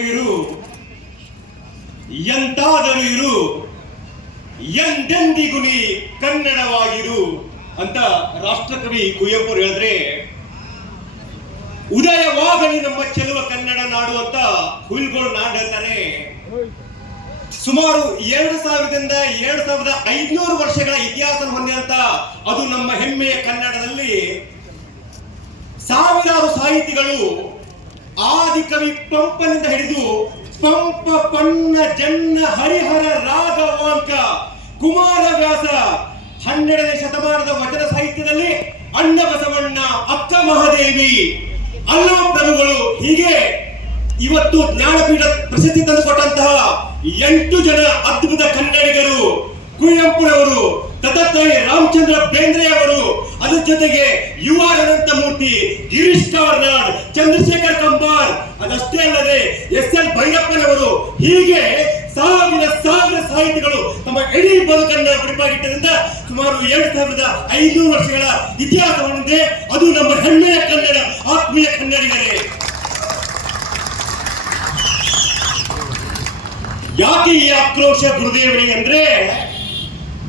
ಇರು. ಎಂತಾದರೂ ಇರು. ಎಂದೆಂದಿಗೂ ನೀ ಕನ್ನಡವಾಗಿರು ಅಂತ ರಾಷ್ಟ್ರಕವಿ ಕುವೆಂಪು ಹೇಳಿದ್ರೆ, ಉದಯವಾಗಲಿ ನಮ್ಮ ಚೆಲುವ ಕನ್ನಡ ನಾಡು ಅಂತ ಹುಲ್ಗೋಳು ನಾಡು ಸುಮಾರು ಎರಡು ಸಾವಿರದಿಂದ ಎರಡು ಸಾವಿರದ ಐದುನೂರು ವರ್ಷಗಳ ಇತಿಹಾಸ ಹೊಂದಿದಂತ ಅದು ನಮ್ಮ ಹೆಮ್ಮೆಯ ಕನ್ನಡದಲ್ಲಿ ಸಾವಿರಾರು ಸಾಹಿತಿಗಳು ಆದಿಕವಿ ಪಂಪನಿಂದ ಹಿಡಿದು ಪಂಪ ಪನ್ನ ಜನ್ನ ಹರಿಹರ ರಾಘವಾಂಕ ಕುಮಾರವ್ಯಾಸ ಹನ್ನೆರಡನೇ ಶತಮಾನದ ವಚನ ಸಾಹಿತ್ಯದಲ್ಲಿ ಅಣ್ಣ ಬಸವಣ್ಣ ಅಕ್ಕ ಮಹಾದೇವಿ ಅಲ್ಲಮ ಪ್ರಭುಗಳು ಹೀಗೆ ಇವತ್ತು ಜ್ಞಾನಪೀಠ ಪ್ರಸಿದ್ಧಿ ತಂದುಕೊಟ್ಟಂತಹ ಎಂಟು ಜನ ಅದ್ಭುತ ಕನ್ನಡಿಗರು ಕುವೆಂಪುರವರು, ತದತ್ತೈ ರಾಮಚಂದ್ರ ಬೇಂದ್ರೆ ಅವರು ಅದ್ರ ಜೊತೆಗೆ ಯುವ ಅನಂತ ಮೂರ್ತಿ ಗಿರೀಶ್ ಕಾರ್ನಾಡ್, ಚಂದ್ರಶೇಖರ್ ಕಂಬಾರ್, ಅದಷ್ಟೇ ಅಲ್ಲದೆ ಎಸ್ ಎಲ್ ಭೈರಪ್ಪನವರು ಹೀಗೆ ಸಾವಿರ ಸಾವಿರ ಸಾಹಿತಿಗಳು ತಮ್ಮ ಇಡೀ ಬದುಕನ್ನ ಮುಡಿಪಾಗಿಟ್ಟರಿಂದ ಸುಮಾರು ಎರಡು ಸಾವಿರದ ಐನೂರು ವರ್ಷಗಳ ಇತಿಹಾಸ ಹೊಂದಿದೆ ಅದು ನಮ್ಮ ಹೆಮ್ಮೆಯ ಕನ್ನಡ, ಆತ್ಮೀಯ ಕನ್ನಡಿಗರೇ. ಯಾಕೆ ಈ ಆಕ್ರೋಶ ಗುರುದೇವರಿಗೆ ಅಂದ್ರೆ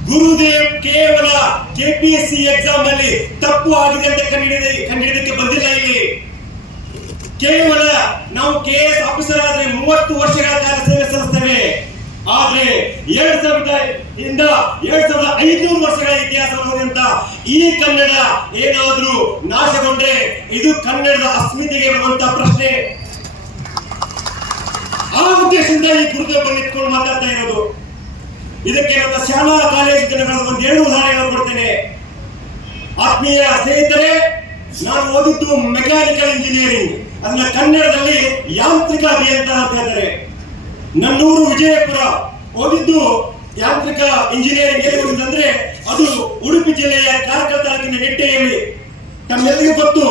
ಗುರುದೇವ್ ಕೇವಲ ಕೆಪಿಎಸ್ಸಿ ಎಕ್ಸಾಮ್ ಅಲ್ಲಿ ತಪ್ಪು ಆಗಿದೆ ಅಂತ ಕಂಡಿಡಿದ ಕಂಡಿಡಿದಕ್ಕೆ ಬಂದಿಲ್ಲ ಇಲ್ಲಿ. ಕೇವಲ ನಾವು ಕೆ ಎಸ್ ಆಫೀಸರ್ ಆದ್ರೆ ಮೂವತ್ತು ವರ್ಷಗಳ ಕಾಲ ಸೇವೆ ಸಲ್ಲಿಸ್ತೇವೆ. ಆದ್ರೆ ಎರಡ್ ಸಾವಿರದ ಇಂದ ಎರಡ್ ಸಾವಿರದ ಐನೂರು ವರ್ಷಗಳ ಇತಿಹಾಸ ಈ ಕನ್ನಡ ಏನಾದ್ರೂ ನಾಶಗೊಂಡ್ರೆ ಇದು ಕನ್ನಡದ ಅಸ್ಮಿತೆಗೆ ಬರುವಂತ ಪ್ರಶ್ನೆ. ಆ ಉದ್ದೇಶದಿಂದ ಈ ಗುರುದೇವ್ ನಿಂತ್ಕೊಂಡು ಮಾತಾಡ್ತಾ ಇರೋದು. ಇದಕ್ಕೆ ನನ್ನ ಶಾಲಾ ದಿನಗಳ ಒಂದು ಎರಡು ಉದಾಹರಣೆಗಳನ್ನು ಕೊಡ್ತೇನೆ ಆತ್ಮೀಯ ಸ್ನೇಹಿತರೆ, ನಾನು ಓದಿದ್ದು ಮೆಕ್ಯಾನಿಕಲ್ ಇಂಜಿನಿಯರಿಂಗ್ ಅದನ್ನ ಕನ್ನಡದಲ್ಲಿ ಯಾಂತ್ರಿಕ ಅಭಿಯಂತರ ಅಂತ ಹೇಳ್ತಾರೆ. ನನ್ನೂರು ವಿಜಯಪುರ ಓದಿದ್ದು ಯಾಂತ್ರಿಕ ಇಂಜಿನಿಯರಿಂಗ್ ಏನು ಓದಿದಂದ್ರೆ ಅದು ಉಡುಪಿ ಜಿಲ್ಲೆಯ ಕಾರ್ಕಳ ತಾಲೂಕಿನ ಹೆಟ್ಟೆಯಲ್ಲಿ ತಮ್ಮೆಲ್ಲರಿಗೂ ಗೊತ್ತು,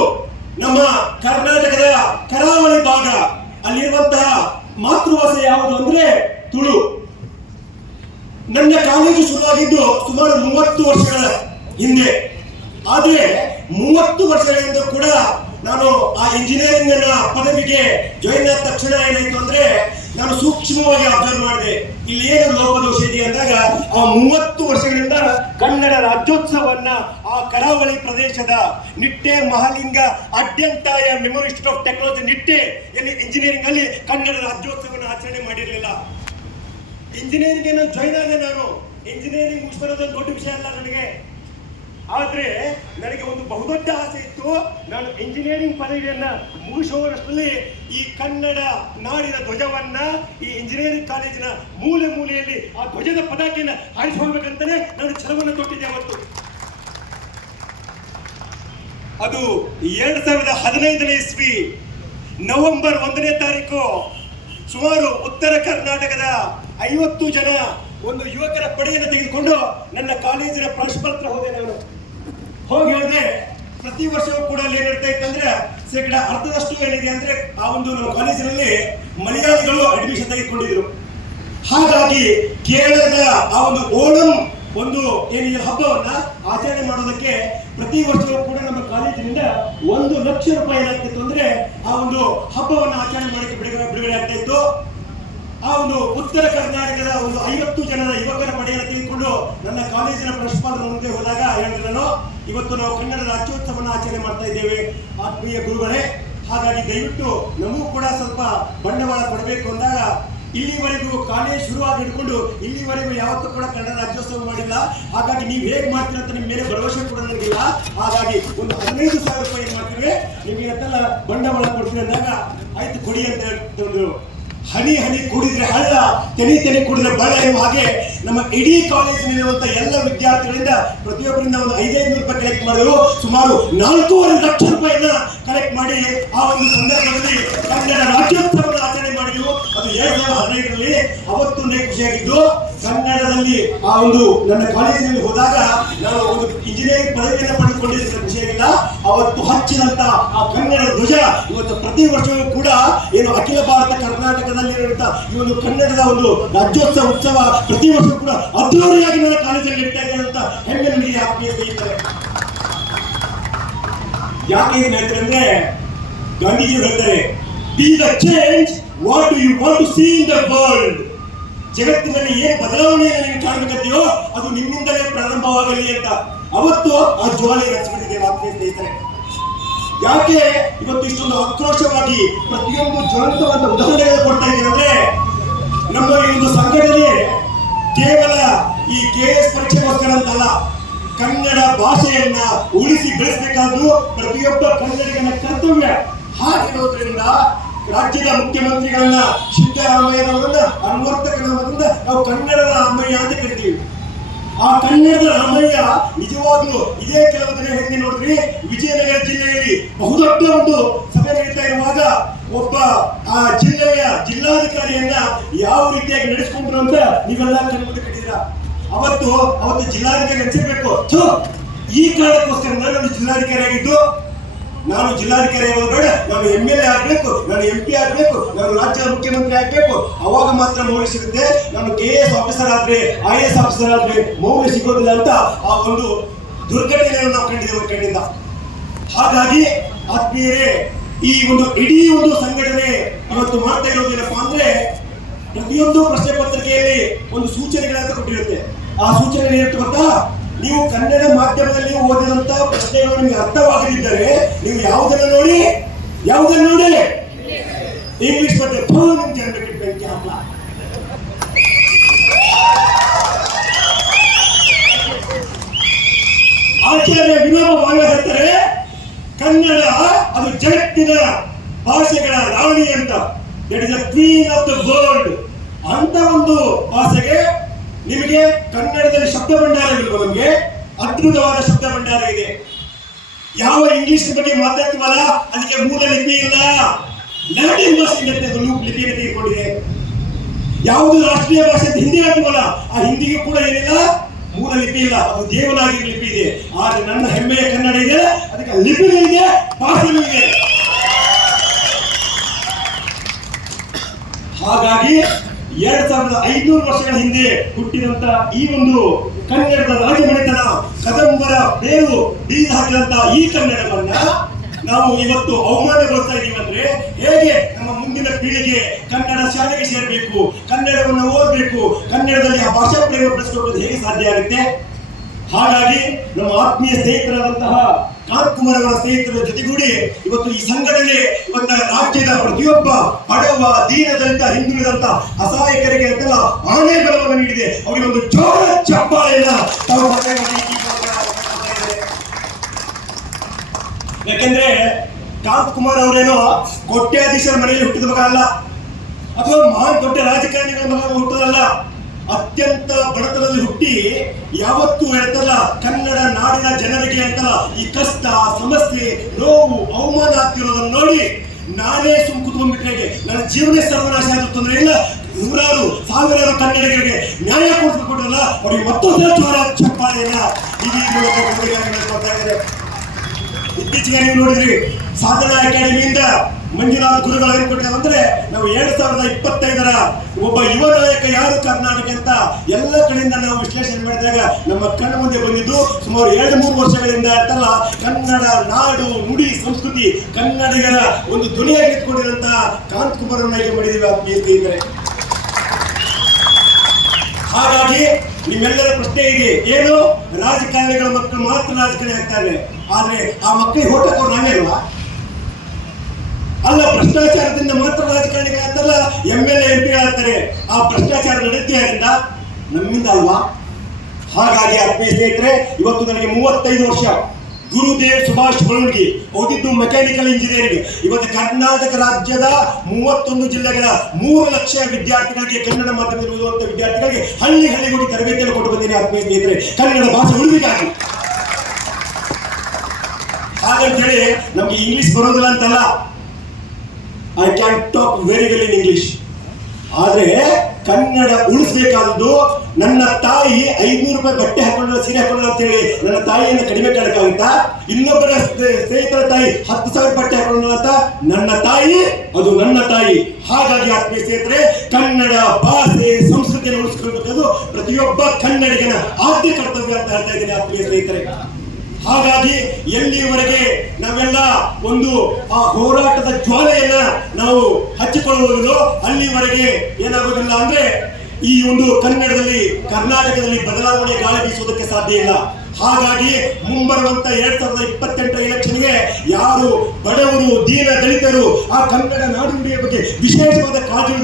ನಮ್ಮ ಕರ್ನಾಟಕದ ಕರಾವಳಿ ಭಾಗ, ಅಲ್ಲಿರುವಂತಹ ಮಾತೃಭಾಷೆ ಯಾವುದು ಅಂದ್ರೆ ತುಳು. ನನ್ನ ಕಾಲೇಜು ಶುರುವಾಗಿದ್ದು ಸುಮಾರು ಮೂವತ್ತು ವರ್ಷಗಳ ಹಿಂದೆ. ಆದ್ರೆ ಮೂವತ್ತು ವರ್ಷಗಳಿಂದ ಕೂಡ ನಾನು ಆ ಇಂಜಿನಿಯರಿಂಗ್ ಅನ್ನ ಪದವಿಗೆ ಜಾಯಿನ್ ಆದ ತಕ್ಷಣ ಏನಾಯ್ತು ಅಂದ್ರೆ ನಾನು ಸೂಕ್ಷ್ಮವಾಗಿ ಅಬ್ಸರ್ವ್ ಮಾಡಿದೆ. ಇಲ್ಲಿ ಏನು ಲೋಪದೋಷ ಇದೆ ಅಂದಾಗ ಆ ಮೂವತ್ತು ವರ್ಷಗಳಿಂದ ಕನ್ನಡ ರಾಜ್ಯೋತ್ಸವವನ್ನ ಆ ಕರಾವಳಿ ಪ್ರದೇಶದ Nitte Mahalinga Adyanthaya memorial of technology Nitte ಎಲ್ಲಿ ಇಂಜಿನಿಯರಿಂಗ್ ಅಲ್ಲಿ ಕನ್ನಡ ರಾಜ್ಯೋತ್ಸವವನ್ನು ಆಚರಣೆ ಮಾಡಿರಲಿಲ್ಲ. ಇಂಜಿನಿಯರಿಂಗ್ ಜಾಯ್ನ್ ಆದರೆ ನಾನು. ಇಂಜಿನಿಯರಿಂಗ್ ಮುಗಿಸ್ಬರೋದು ದೊಡ್ಡ ವಿಷಯ ಅಲ್ಲ ನನಗೆ. ಆದ್ರೆ ನನಗೆ ಒಂದು ಬಹುದೊಡ್ಡ ಆಸೆ ಇತ್ತು. ನಾನು ಇಂಜಿನಿಯರಿಂಗ್ ಪದವಿಯನ್ನ ಮುಗಿಸುವಷ್ಟರಲ್ಲಿ ಈ ಕನ್ನಡ ನಾಡಿನ ಧ್ವಜವನ್ನ ಈ ಇಂಜಿನಿಯರಿಂಗ್ ಕಾಲೇಜಿನ ಮೂಲೆ ಮೂಲೆಯಲ್ಲಿ ಆ ಧ್ವಜದ ಪದಾಕೆಯನ್ನು ಹಾರಿಸ್ಕೊಳ್ಬೇಕಂತಾನೆ ನಾನು ಛಲವನ್ನು ತೊಟ್ಟಿದ್ದೆ ಅವತ್ತು. ಅದು ಎರಡು ಸಾವಿರದ ಹದಿನೈದನೇ ಇಸ್ವಿ, ನವೆಂಬರ್ ಒಂದನೇ ತಾರೀಕು. ಸುಮಾರು ಉತ್ತರ ಕರ್ನಾಟಕದ ಐವತ್ತು ಜನ ಒಂದು ಯುವಕರ ಪಡೆಯನ್ನು ತೆಗೆದುಕೊಂಡು ನನ್ನ ಕಾಲೇಜಿನ ಪ್ರಾಂಶುಪಾಲ ಹೋದೆ ನಾನು. ಹೋಗಿ ಹೇಳಿದ್ರೆ ಪ್ರತಿ ವರ್ಷವೂ ಕೂಡ ಅಲ್ಲಿ ಏನಿರ್ತಾ ಇತ್ತಂದ್ರೆ ಶೇಕಡ ಅರ್ಧದಷ್ಟು ಏನಿದೆ ಅಂದ್ರೆ ಆ ಒಂದು ನಮ್ಮ ಕಾಲೇಜಿನಲ್ಲಿ ಮಲಯಾಳಿಗಳು ಅಡ್ಮಿಷನ್ ತೆಗೆದುಕೊಂಡಿದ್ರು. ಹಾಗಾಗಿ ಕೇರಳದ ಆ ಒಂದು ಓಣಂ ಒಂದು ಏನಿದೆ ಹಬ್ಬವನ್ನ ಆಚರಣೆ ಮಾಡೋದಕ್ಕೆ ಪ್ರತಿ ವರ್ಷವೂ ಕೂಡ ನಮ್ಮ ಕಾಲೇಜಿನಿಂದ ಒಂದು ಲಕ್ಷ ರೂಪಾಯಿ ಏನಾಗ್ತಿತ್ತು ಅಂದ್ರೆ ಆ ಒಂದು ಹಬ್ಬವನ್ನು ಆಚರಣೆ ಮಾಡಕ್ಕೆ ಬಿಡುಗಡೆ ಬಿಡುಗಡೆ ಆಗ್ತಾ ಇತ್ತು ಆ ಒಂದು ಉತ್ತರ ಕರ್ನಾಟಕದ ಒಂದು ಐವತ್ತು ಜನರ ಯುವಕರ ಪಡೆಯನ್ನು ತೆಗೆದುಕೊಂಡು ನನ್ನ ಕಾಲೇಜಿನ ಪ್ರಶ್ನೆ ಮುಂದೆ ಹೋದಾಗ ಹೇಳಿದ್ರು ಇವತ್ತು ನಾವು ಕನ್ನಡ ರಾಜ್ಯೋತ್ಸವನ ಆಚರಣೆ ಮಾಡ್ತಾ ಇದ್ದೇವೆ. ಆತ್ಮೀಯ ಗುರುಗಳೇ, ಹಾಗಾಗಿ ದಯವಿಟ್ಟು ನಮಗೂ ಕೂಡ ಸ್ವಲ್ಪ ಬಂಡವಾಳ ಕೊಡಬೇಕು ಅಂದಾಗ ಇಲ್ಲಿವರೆಗೂ ಕಾಲೇಜ್ ಶುರುವಾಗಿ ಹಿಡ್ಕೊಂಡು ಇಲ್ಲಿವರೆಗೂ ಯಾವತ್ತೂ ಕೂಡ ಕನ್ನಡ ರಾಜ್ಯೋತ್ಸವ ಮಾಡಿಲ್ಲ. ಹಾಗಾಗಿ ನೀವು ಹೇಗೆ ಮಾಡ್ತೀರ ಅಂತ ನಿಮ್ಮ ಮೇಲೆ ಭರವಸೆ ಕೂಡ ನನಗಿಲ್ಲ. ಹಾಗಾಗಿ ಒಂದು ಹದಿನೈದು ಸಾವಿರ ರೂಪಾಯಿ ಮಾಡ್ತೀವಿ ನಿಮಗೆ ಬಂಡವಾಳ ಕೊಡ್ತೀವಿ ಅಂದಾಗ, ಆಯ್ತು, ಕೊಡಿ ಅಂತ ಹೇಳಿದ್ರು ಹನಿ ಹನಿ ಕುಡಿದ್ರೆ ಹಳ್ಳ, ತೆನಿ ತೆನಿ ಕುಡಿದ್ರೆ ಬಳ ಹಾಗೆ ನಮ್ಮ ಇಡೀ ಕಾಲೇಜಿನಲ್ಲಿರುವಂತ ಎಲ್ಲ ವಿದ್ಯಾರ್ಥಿಗಳಿಂದ ಪ್ರತಿಯೊಬ್ಬರಿಂದ ಒಂದು ಐದೈದು ರೂಪಾಯಿ ಕಲೆಕ್ಟ್ ಮಾಡಿದ್ರು. ಸುಮಾರು ನಾಲ್ಕೂವರೆ ಲಕ್ಷ ರೂಪಾಯಿಯನ್ನ ಕಲೆಕ್ಟ್ ಮಾಡಿ ಆ ಒಂದು ಸಂದರ್ಭದಲ್ಲಿ ಕನ್ನಡ ರಾಜ್ಯೋತ್ಸವವನ್ನು ಆಚರಣೆ ಮಾಡಿದ್ವು ಅದು ಎರಡ್ ಸಾವಿರದ ಹದಿನೈದರಲ್ಲಿ ಅವತ್ತು ಖುಷಿಯಾಗಿದ್ದು ಕನ್ನಡದಲ್ಲಿ ಆ ಒಂದು ನನ್ನ ಕಾಲೇಜಿನಲ್ಲಿ ಹೋದಾಗ ನಾನು ಒಂದು ಇಂಜಿನಿಯರಿಂಗ್ ಪದವಿಯನ್ನು ಪಡೆದುಕೊಂಡಿದ್ದ ಖುಷಿಯಾಗಿಲ್ಲ. ಅವತ್ತು ಹಚ್ಚಿದಂತ ಆ ಕನ್ನಡ ಧ್ವಜ ಇವತ್ತು ಪ್ರತಿ ವರ್ಷವೂ ಕೂಡ ಏನು ಅಖಿಲ ಭಾರತ ಕರ್ನಾಟಕದಲ್ಲಿರುವಂತ ಈ ಒಂದು ಕನ್ನಡದ ಒಂದು ರಾಜ್ಯೋತ್ಸವ ಉತ್ಸವ ಪ್ರತಿ ವರ್ಷ ಕೂಡ ಅದ್ದೂರಿಯಾಗಿ ನನ್ನ ಕಾಲೇಜಲ್ಲಿ ನಡೀತಾ ಇದೆ ಅಂತ ಹೆಮ್ಮೆ ನನಗೆ ಆತ್ಮೀಯ ಸ್ನೇಹಿತರೆ ಯಾಕೆ ಇದನ್ನ ಹೇಳ್ತಾರೆ ಅಂದ್ರೆ ಗಾಂಧೀಜಿ ಹೇಳ್ತಾರೆ be the change what you want to see in the world ಜಗತ್ತಿನಲ್ಲಿ ಏನು ಬದಲಾವಣೆಯನ್ನು ನೀವು ಕಾಣಬೇಕಂತೆಯೋ ಅದು ನಿಮ್ಮಿಂದಲೇ ಪ್ರಾರಂಭವಾಗಲಿ ಅಂತ. ಅವತ್ತು ಆ ಜ್ವಾಲೆ ರಚಿಸಿದೆ ಮಾತ್ರ ಸ್ನೇಹಿತರೆ. ಯಾಕೆ ಇವತ್ತು ಇಷ್ಟೊಂದು ಆಕ್ರೋಶವಾಗಿ ಪ್ರತಿಯೊಂದು ಜ್ವಲಂತವಾದ ಉದಾಹರಣೆಗಳನ್ನು ಕೊಡ್ತಾ ಇದ್ದೀವಿ ಅಂದ್ರೆ ನಮ್ಮ ಈ ಒಂದು ಸಂಘಟನೆ ಕೇವಲ ಈ ಕೆ ಎಸ್ ಪರೀಕ್ಷೆಗೋಸ್ಕರ ಅಂತಲ್ಲ, ಕನ್ನಡ ಭಾಷೆಯನ್ನ ಉಳಿಸಿ ಬೆಳೆಸಬೇಕಾದ್ದು ಪ್ರತಿಯೊಬ್ಬ ಕನ್ನಡಿಗನ ಕರ್ತವ್ಯ ಹಾಗಿರೋದ್ರಿಂದ ರಾಜ್ಯದ ಮುಖ್ಯಮಂತ್ರಿಗಳನ್ನ ಸಿದ್ದರಾಮಯ್ಯನವರನ್ನ ಅನ್ವರ್ತಕನವರನ್ನ ನಾವು ಕನ್ನಡದ ರಾಮಯ್ಯ ಅಂತ ಕರಿತೀವಿ. ಆ ಕನ್ನಡದ ರಾಮಯ್ಯ ನಿಜವಾಗ್ಲೂ ಇದೇ ಕೆಲವು ದಿನ ಹಿಂದೆ ನೋಡಿದ್ರಿ? ವಿಜಯನಗರ ಜಿಲ್ಲೆಯಲ್ಲಿ ಬಹುದೊಡ್ಡ ಒಂದು ಸಭೆ ನಡೀತಾ ಇರುವಾಗ ಒಬ್ಬ ಆ ಜಿಲ್ಲೆಯ ಜಿಲ್ಲಾಧಿಕಾರಿಯನ್ನ ಯಾವ ರೀತಿಯಾಗಿ ನಡೆಸ್ಕೊಂಡ್ರು ಅಂತ ನೀವೆಲ್ಲ ಕಟ್ಟಿದ್ರ ಅವತ್ತು ಅವತ್ತು ಜಿಲ್ಲಾಧಿಕಾರಿ ಥು, ಈ ಕಾರಣಕ್ಕೋಸ್ಕರ ನಾನು ಜಿಲ್ಲಾಧಿಕಾರಿ ಆಗಿದ್ದು ನಾನು ಜಿಲ್ಲಾಧಿಕಾರಿ ಆಗೋದು ಬೇಡ ನಾನು ಎಂ ಎಲ್ ಎ ಆಗಬೇಕು, ನಾನು ಎಂ ಪಿ ಆಗಬೇಕು, ನಾನು ರಾಜ್ಯದ ಮುಖ್ಯಮಂತ್ರಿ ಆಗ್ಬೇಕು. ಅವಾಗ ಮಾತ್ರ ಮೌಲ್ಯ ಸಿಗುತ್ತೆ. ನಾನು ಕೆ ಎಸ್ ಆಫೀಸರ್ ಆದ್ರೆ ಐ ಎಸ್ ಆಫೀಸರ್ ಆದ್ರೆ ಮೌಲ್ಯ ಸಿಗೋದಿಲ್ಲ ಅಂತ ಆ ಒಂದು ದುರ್ಘಟನೆಯನ್ನು ನಾವು ಕಂಡಿದ್ದೇವೆ ಕಣ್ಣಿಂದ. ಹಾಗಾಗಿ ಆತ್ಮೀಯರೇ, ಈ ಒಂದು ಇಡೀ ಒಂದು ಸಂಘಟನೆ ಇವತ್ತು ಮಾಡ್ತಾ ಇರೋದೇನಪ್ಪ ಅಂದ್ರೆ ಪ್ರತಿಯೊಂದು ಪ್ರಶ್ನೆ ಪತ್ರಿಕೆಯಲ್ಲಿ ಒಂದು ಸೂಚನೆಗಳಂತ ಕೊಟ್ಟಿರುತ್ತೆ. ಆ ಸೂಚನೆ ಗೊತ್ತಾ? ನೀವು ಕನ್ನಡ ಮಾಧ್ಯಮದಲ್ಲಿ ಓದಿದಂತ ಪ್ರಶ್ನೆಗಳು ನಿಮಗೆ ಅರ್ಥವಾಗದಿದ್ದರೆ ನೀವು ಯಾವುದನ್ನು ನೋಡಿ? ಯಾವುದನ್ನು ನೋಡಿ? ಇಂಗ್ಲಿಷ್ ಮತ್ತೆ ನಿಮ್ ಜನರಿಗೆ ಬೆಂಕಿ ಹಾಕ್ಲ ಆಚಾರ್ಯ ವಿನೋಬ ಹೇಳ್ತಾರೆ, ಕನ್ನಡ ಅದು ಜಗತ್ತಿನ ಭಾಷೆಗಳ ರಾಣಿ ಅಂತ. That is the queen of the world ಅಂತ ಒಂದು ಭಾಷೆಗೆ ನಿಮಗೆ ಕನ್ನಡದಲ್ಲಿ ಶಬ್ದ ಭಂಡಾರವಿಲ್ವ ನಮಗೆ. ಅದ್ಭುತವಾದ ಶಬ್ದ ಭಂಡಾರ ಇದೆ. ಯಾವ ಇಂಗ್ಲಿಷ್ ಬಗ್ಗೆ ಮಾತಾಡ್ತೀವಲ್ಲ, ಅದಕ್ಕೆ ಮೂಲ ಲಿಪಿ ಇಲ್ಲ. ಲ್ಯಾಟಿನ್ ಭಾಷೆ ಲಿಪಿ ಲಿಪಿಯನ್ನು ತೆಗೆದುಕೊಂಡಿದೆ ಯಾವುದು ರಾಷ್ಟ್ರೀಯ ಭಾಷೆ ಅಂತ ಹಿಂದಿ ಹೇಳ್ತೀವಲ್ಲ, ಆ ಹಿಂದಿಗೆ ಕೂಡ ಏನಿಲ್ಲ, ಮೂಲ ಲಿಪಿ ಇಲ್ಲ. ಅದು ದೇವನಾಗಿ ಲಿಪಿ ಇದೆ. ಆದ್ರೆ ನನ್ನ ಹೆಮ್ಮೆಯ ಕನ್ನಡ ಇದೆ, ಅದಕ್ಕೆ ಲಿಪಿನೂ ಇದೆ, ಭಾಷೆನೂ ಇದೆ. ಹಾಗಾಗಿ ಎರಡ್ ಸಾವಿರದ ಐದುನೂರು ವರ್ಷಗಳ ಹಿಂದೆ ಹುಟ್ಟಿದಂತ ಈ ಒಂದು ಕನ್ನಡದ ರಾಜಮನೆತನ, ಕದಂಬರ, ಬೇರು ಬೀಜ ಹಾಕಿದಂತ ಈ ಕನ್ನಡವನ್ನ ನಾವು ಇವತ್ತು ಅವಮಾನಗೊಳಿಸ್ತಾ ಇದೀವಿ ಅಂದ್ರೆ ಹೇಗೆ ನಮ್ಮ ಮುಂದಿನ ಪೀಳಿಗೆ ಕನ್ನಡ ಶಾಲೆಗೆ ಸೇರಬೇಕು, ಕನ್ನಡವನ್ನು ಓದಬೇಕು, ಕನ್ನಡದಲ್ಲಿ ಆ ಭಾಷಾ ಪ್ರೇಮ ಬೆಳೆಸ್ಕೊಳ್ಳೋದು ಹೇಗೆ ಸಾಧ್ಯ ಆಗುತ್ತೆ? ಹಾಗಾಗಿ ನಮ್ಮ ಆತ್ಮೀಯ ಸ್ನೇಹಿತರಾದಂತಹ ಕಾಂತ್ ಕುಮಾರ್ ಅವರ ಸ್ನೇಹಿತರ ಜೊತೆಗೂಡಿ ಇವತ್ತು ಈ ಸಂಘಟನೆ ಇವತ್ತ ರಾಜ್ಯದ ಪ್ರತಿಯೊಬ್ಬ ಬಡವ ದೀನದಂತ ಹಿಂದುಳಿದಂತ ಅಸಹಾಯಕರಿಗೆ ಅಂತೆಲ್ಲ ಆನೆ ಬಲವನ್ನು ನೀಡಿದೆ ಅವರಿಗೆ ಒಂದು ಜೋರ ಚಪ್ಪಾಳೆಯನ್ನ. ಯಾಕೆಂದ್ರೆ ಕಾಂತ್ ಕುಮಾರ್ ಅವರೇನೋ ಕೋಟ್ಯಾಧೀಶರ ಮನೆಯಲ್ಲಿ ಹುಟ್ಟಿದ ಮಗ ಅಲ್ಲ, ಅಥವಾ ಮಹಾನ್ ದೊಡ್ಡ ರಾಜಕಾರಣಿಗಳ ಮಗ ಹುಟ್ಟದಲ್ಲ ಅತ್ಯಂತ ಬಡತನದಲ್ಲಿ ಹುಟ್ಟಿ ಯಾವತ್ತೂ ಹೇಳ್ತಲ್ಲ ಕನ್ನಡ ನಾಡಿನ ಜನರಿಗೆ ಅಂತಲ್ಲ ಈ ಕಷ್ಟ, ಸಮಸ್ಯೆ, ನೋವು, ಅವಮಾನ ಆಗ್ತಿರೋದನ್ನ ನೋಡಿ ನಾನೇ ಸುಮ್ ಕುತ್ಕೊಂಡ್ಬಿಟ್ರೆ ನನ್ನ ಜೀವನ ಸರ್ವನಾಶ ಆದ್ರೂ ತೊಂದರೆ ಇಲ್ಲ. ನೂರಾರು ಸಾವಿರಾರು ಕನ್ನಡಿಗರಿಗೆ ನ್ಯಾಯ ಕೊಡಿಸ್ಕೊಟ್ರಲ್ಲ ಅವ್ರಿಗೆ ಮತ್ತೊಂದು ಜ್ವರ ಚಪ್ಪಾಳೆಯನ್ನ ಈ ಮೂಲಕ ಇದ್ದಾರೆ ಇತ್ತೀಚೆಗೆ ನೀವು ನೋಡಿದ್ರಿ, ಸಾಧನಾ ಅಕಾಡೆಮಿಯಿಂದ ಮಂಜುನಾಥ್ ಗುರುಗಳು ಅಂದ್ರೆ ನಾವು ಎರಡ್ ಸಾವಿರದ ಇಪ್ಪತ್ತೈದರ ಒಬ್ಬ ಯುವ ನಾಯಕ ಯಾರು ಕರ್ನಾಟಕ ಅಂತ ಎಲ್ಲ ಕಡೆಯಿಂದ ನಾವು ವಿಶ್ಲೇಷಣೆ ಮಾಡಿದಾಗ ನಮ್ಮ ಕಣ್ಣ ಮುಂದೆ ಬಂದಿದ್ದು ಸುಮಾರು ಎರಡು ಮೂರು ವರ್ಷಗಳಿಂದ ಅಂತಲ್ಲ ಕನ್ನಡ ನಾಡು ನುಡಿ ಸಂಸ್ಕೃತಿ ಕನ್ನಡಿಗರ ಒಂದು ಧ್ವನಿಯಾಗಿ ನಿಂತ್ಕೊಂಡಿರಂತ ಕಾಂತ್ ಕುಮಾರ್ ಆಯ್ಕೆ ಮಾಡಿದೀವಿ ಆತ್ಮೀಯ ಹಾಗಾಗಿ ನಿಮ್ಮೆಲ್ಲರ ಪ್ರಶ್ನೆ ಇದೆ. ಏನು? ರಾಜಕಾರಣಿಗಳ ಮಕ್ಕಳು ಮಾತ್ರ ರಾಜಕಾರಣಿ ಆಗ್ತಾರೆ ಆದ್ರೆ ಆ ಮಕ್ಕಳಿಗೆ ಹೊಟ್ಟಕೋರು ನಾವೇ ಅಲ್ವಾ? ಅಲ್ಲ, ಭ್ರಷ್ಟಾಚಾರದಿಂದ ಮಾತ್ರ ರಾಜಕಾರಣಿಗಳಾಗ್ತಾರಲ್ಲ ಎಂ ಎಲ್ ಎಂ ಪಿಗಳಾಗ್ತಾರೆ ಆ ಭ್ರಷ್ಟಾಚಾರ ನಡೆಯುತ್ತೆ ಯಾರಿಂದ ನಮ್ಮಿಂದ ಅಲ್ವಾ? ಹಾಗಾಗಿ ಆತ್ಮೀಯ ಸ್ನೇಹಿತರೆ, ಇವತ್ತು ನನಗೆ ಮೂವತ್ತೈದು ವರ್ಷ. ಗುರುದೇವ್ ಸುಭಾಷ್ ಬಳುಂಗಿ ಓದಿದ್ದು ಮೆಕ್ಯಾನಿಕಲ್ ಇಂಜಿನಿಯರಿಂಗ್ ಇವತ್ತು ಕರ್ನಾಟಕ ರಾಜ್ಯದ ಮೂವತ್ತೊಂದು ಜಿಲ್ಲೆಗಳ ಮೂರು ಲಕ್ಷ ವಿದ್ಯಾರ್ಥಿಗಳಿಗೆ ಕನ್ನಡ ಮಾಧ್ಯಮದಲ್ಲಿ ಓದುವಂತ ವಿದ್ಯಾರ್ಥಿಗಳಿಗೆ ಹಳ್ಳಿ ಹಳ್ಳಿಗೂಡಿ ತರಬೇತಿಯನ್ನು ಕೊಟ್ಟು ಬಂದಿರಿ ಆತ್ಮೀಯ ಸ್ನೇಹಿತರೆ. ಕನ್ನಡ ಭಾಷೆ ಉಳಿದಿಗಾಗಿ ಹಾಗಂತೇಳಿ, ನಮ್ಗೆ ಇಂಗ್ಲಿಷ್ ಬರೋದಿಲ್ಲ ಅಂತಲ್ಲ. I can talk very well in English ಆದರೆ ಕನ್ನಡ ಉಳಿಸ್ಬೇಕಾದದ್ದು ನನ್ನ ತಾಯಿ ಐದ್ನೂರು ರೂಪಾಯಿ ಬಟ್ಟೆ ಹಾಕೊಂಡ ಸೀರೆ ಹಾಕೊಂಡ ಅಂತ ಹೇಳಿ ನನ್ನ ತಾಯಿಯನ್ನು ಕಡಿಮೆ ಕಾಣಕ್ಕಾಗುತ್ತಾ ಇನ್ನೊಬ್ಬರ ಸ್ನೇ- ಸ್ನೇಹಿತರ ತಾಯಿ ಹತ್ತು ಸಾವಿರ ಬಟ್ಟೆ ಹಾಕೊಂಡ ಅಂತ ನನ್ನ ತಾಯಿ, ಅದು ನನ್ನ ತಾಯಿ. ಹಾಗಾಗಿ ಆತ್ಮೀಯ ಸ್ನೇಹಿತರೆ, ಕನ್ನಡ ಭಾಷೆ ಸಂಸ್ಕೃತಿಯನ್ನು ಉಳಿಸ್ಕೊಳ್ಬೇಕಾದ್ರು ಪ್ರತಿಯೊಬ್ಬ ಕನ್ನಡಿಗನ ಆದ್ಯ ಕರ್ತವ್ಯ ಅಂತ ಹೇಳ್ತಾ ಇದ್ದೀನಿ ಆತ್ಮೀಯ ಸ್ನೇಹಿತರೆ. ಹಾಗಾಗಿ ಎಲ್ಲಿವರೆಗೆ ನಾವೆಲ್ಲ ಒಂದು ಆ ಹೋರಾಟದ ಜ್ವಾಲೆಯನ್ನ ನಾವು ಹಚ್ಚಿಕೊಳ್ಳುವುದಿಲ್ಲೋ ಅಲ್ಲಿವರೆಗೆ ಏನಾಗೋದಿಲ್ಲ ಅಂದ್ರೆ ಈ ಒಂದು ಕನ್ನಡದಲ್ಲಿ, ಕರ್ನಾಟಕದಲ್ಲಿ ಬದಲಾವಣೆ ಗಾಳಿ ಬೀಸುವುದಕ್ಕೆ ಸಾಧ್ಯ ಇಲ್ಲ. ಹಾಗಾಗಿ ಮುಂಬರುವಂತ ಎರಡ್ ಸಾವಿರದ ಇಪ್ಪತ್ತೆಂಟರ ಎಲೆಕ್ಷನ್ಗೆ ಯಾರು ಬಡವರು, ದೀನ ದಲಿತರು ಆ ಕನ್ನಡ ನಾಡುನುಡಿಯ ಬಗ್ಗೆ ವಿಶೇಷವಾದ ಕಾಳಜಿ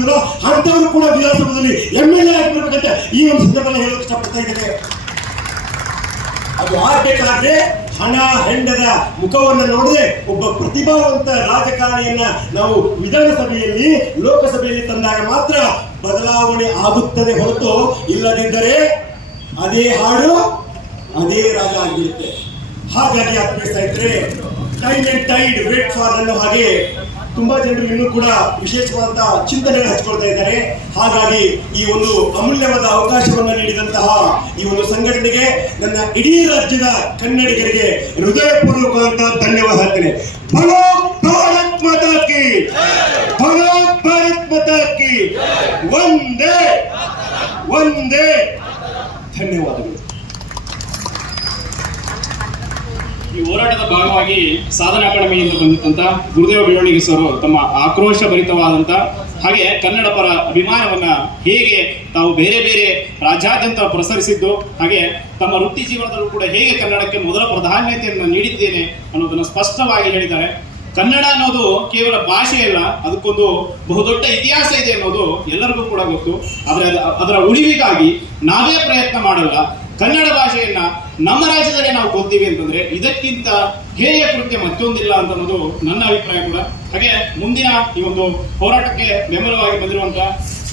ಅಂತವರು ಕೂಡ ವಿಧಾನಸಭೆಯಲ್ಲಿ ಎಂ ಎಲ್ ಎ ಆಗಿರ್ಬೇಕಂತ ಈ ಒಂದು ಸಂದರ್ಭದಲ್ಲಿ ಹೇಳೋಕೆ ಇಷ್ಟಪಡ್ತಾ ಇದ್ದೇನೆ. ಅದು ಆಗ್ಬೇಕಾದ್ರೆ ಹಣ, ಹೆಂಡದ ಮುಖವನ್ನು ನೋಡದೆ ಒಬ್ಬ ಪ್ರತಿಭಾವಂತ ರಾಜಕಾರಣಿಯನ್ನ ನಾವು ವಿಧಾನಸಭೆಯಲ್ಲಿ, ಲೋಕಸಭೆಯಲ್ಲಿ ತಂದಾಗ ಮಾತ್ರ ಬದಲಾವಣೆ ಆಗುತ್ತದೆ ಹೊರತು ಇಲ್ಲದಿದ್ದರೆ ಅದೇ ಹಾಡು, ಅದೇ ರಾಜ ಆಗಿರುತ್ತೆ. ಹಾಗಾಗಿ ಆತ್ಮೀಯ ಸ್ನೇಹಿತರೆ time and tide wait for ಅನ್ನೋ ಹಾಗೆ ತುಂಬಾ ಜನರು ಇನ್ನೂ ಕೂಡ ವಿಶೇಷವಾದಂತಹ ಚಿಂತನೆಗಳು ಹಚ್ಕೊಳ್ತಾ ಇದ್ದಾರೆ. ಹಾಗಾಗಿ ಈ ಒಂದು ಅಮೂಲ್ಯವಾದ ಅವಕಾಶವನ್ನು ನೀಡಿದಂತಹ ಈ ಒಂದು ಸಂಘಟನೆಗೆ ನನ್ನ ಇಡೀ ರಾಜ್ಯದ ಕನ್ನಡಿಗರಿಗೆ ಹೃದಯಪೂರ್ವಕವಾದಂತಹ ಧನ್ಯವಾದ ಹೇಳ್ತೇನೆ. ಭಾರತ್ ಕಿ ಕಿ. ಒಂದೇ ಒಂದೇ ಧನ್ಯವಾದಗಳು ಈ ಹೋರಾಟದ ಭಾಗವಾಗಿ ಸಾಧನಾ ಅಕಾಡೆಮಿಯಿಂದ ಬಂದಿದ್ದಂತ ಗುರುದೇವ ಬೆಳವಣಿಗೆ ಸರ್ ತಮ್ಮ ಆಕ್ರೋಶ ಭರಿತವಾದಂತ ಹಾಗೆ ಕನ್ನಡ ಪರ ಅಭಿಮಾನವನ್ನ ಹೇಗೆ ತಾವು ಬೇರೆ ಬೇರೆ ರಾಜ್ಯಾದ್ಯಂತ ಪ್ರಸರಿಸಿದ್ದು, ಹಾಗೆ ತಮ್ಮ ವೃತ್ತಿ ಜೀವನದಲ್ಲೂ ಕೂಡ ಹೇಗೆ ಕನ್ನಡಕ್ಕೆ ಮೊದಲ ಪ್ರಾಧಾನ್ಯತೆಯನ್ನು ನೀಡಿದ್ದೇನೆ ಅನ್ನೋದನ್ನ ಸ್ಪಷ್ಟವಾಗಿ ಹೇಳಿದ್ದಾರೆ. ಕನ್ನಡ ಅನ್ನೋದು ಕೇವಲ ಭಾಷೆ ಅಲ್ಲ, ಅದಕ್ಕೊಂದು ಬಹುದೊಡ್ಡ ಇತಿಹಾಸ ಇದೆ ಅನ್ನೋದು ಎಲ್ಲರಿಗೂ ಕೂಡ ಗೊತ್ತು. ಆದರೆ ಅದ- ಅದರ ಉಳಿವಿಗಾಗಿ ನಾವೇ ಪ್ರಯತ್ನ ಮಾಡಲ್ಲ ಕನ್ನಡ ಭಾಷೆಯನ್ನ ನಮ್ಮ ರಾಜ್ಯದಲ್ಲೇ ನಾವು ಕೊಡ್ತೀವಿ ಅಂತಂದ್ರೆ ಇದಕ್ಕಿಂತ ಹೇಯ ಕೃತ್ಯ ಮತ್ತೊಂದಿಲ್ಲ ಅಂತ ಅನ್ನೋದು ನನ್ನ ಅಭಿಪ್ರಾಯ ಕೂಡ. ಹಾಗೆ ಮುಂದಿನ ಈ ಒಂದು ಹೋರಾಟಕ್ಕೆ ಬೆಂಬಲವಾಗಿ ಬಂದಿರುವಂತಹ